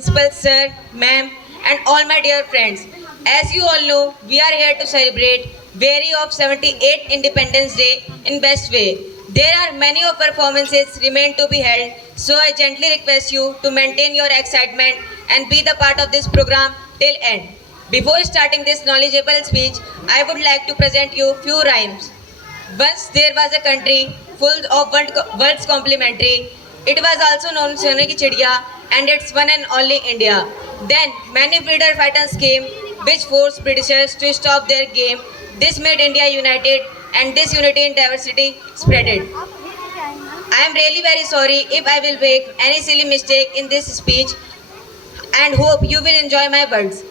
principal sir, ma'am, and all my dear friends. As you all know, we are here to celebrate very of 78th Independence Day in best way. There are many of performances remain to be held, so I gently request you to maintain your excitement and be the part of this program till end. Before starting this knowledgeable speech, I would like to present you few rhymes. Once there was a country full of world's complementary. It was also known as Sone ki Chidiya and it's one and only India. Then many freedom fighters came which forced Britishers to stop their game. This made India united and this unity in diversity spreaded. I am really very sorry if I will make any silly mistake in this speech and hope you will enjoy my words.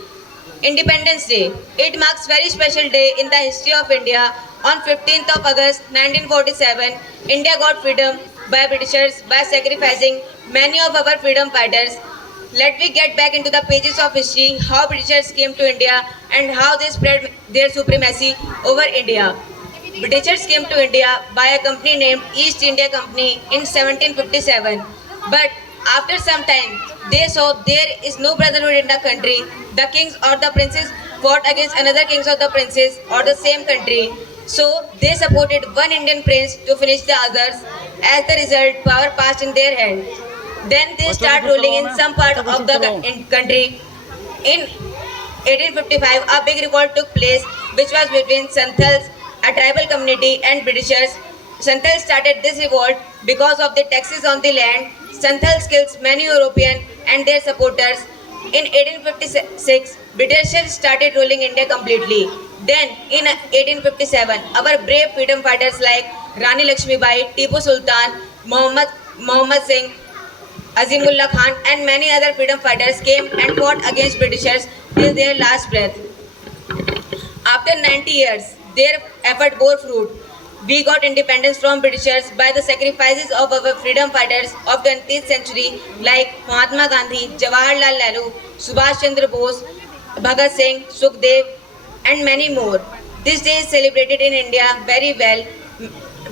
Independence Day. It marks very special day in the history of India. On 15th of August 1947, India got freedom by Britishers by sacrificing many of our freedom fighters. Let me get back into the pages of history how Britishers came to India and how they spread their supremacy over India. Britishers came to India by a company named East India Company in 1757. But after some time, they saw there is no brotherhood in the country. The kings or the princes fought against another kings or the princes or the same country. So they supported one Indian prince to finish the others. As the result, power passed in their hand. Then they start ruling in some part of the country. In 1855, a big revolt took place, which was between Santals, a tribal community, and Britishers. Santals started this revolt because of the taxes on the land. Santals killed many European and their supporters. In 1856, Britishers started ruling India completely. Then, in 1857, our brave freedom fighters like Rani Lakshmibai, Tipu Sultan, Muhammad Singh, Azimullah Khan, and many other freedom fighters came and fought against Britishers till their last breath. After 90 years, their effort bore fruit. We got independence from Britishers by the sacrifices of our freedom fighters of 20th century like Mahatma Gandhi, Jawaharlal Nehru, Subhash Chandra Bose, Bhagat Singh, Sukhdev, and many more. This day is celebrated in India very well.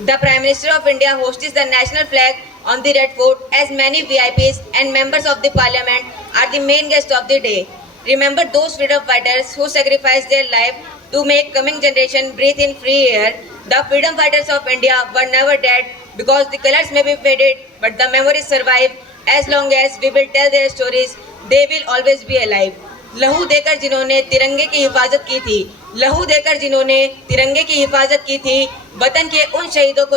The Prime Minister of India hosts the national flag on the Red Fort as many VIPs and members of the Parliament are the main guests of the day. Remember those freedom fighters who sacrificed their life to make coming generation breathe in free air. The freedom fighters of India were never dead because the colors may be faded but the memories survive. As long as we will tell their stories, they will always be alive. लहू देकर जिन्होंने तिरंगे की हिफाजत की थी, लहू देकर जिन्होंने तिरंगे की हिफाजत की थी, वतन के उन शहीदों को